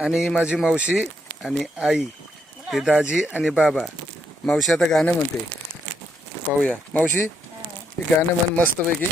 आणि माझी मावशी आणि आई, ते दाजी आणि बाबा. मावशी आता गाणं म्हणते, पाहूया. मावशी गाणं म्हण मस्तपैकी.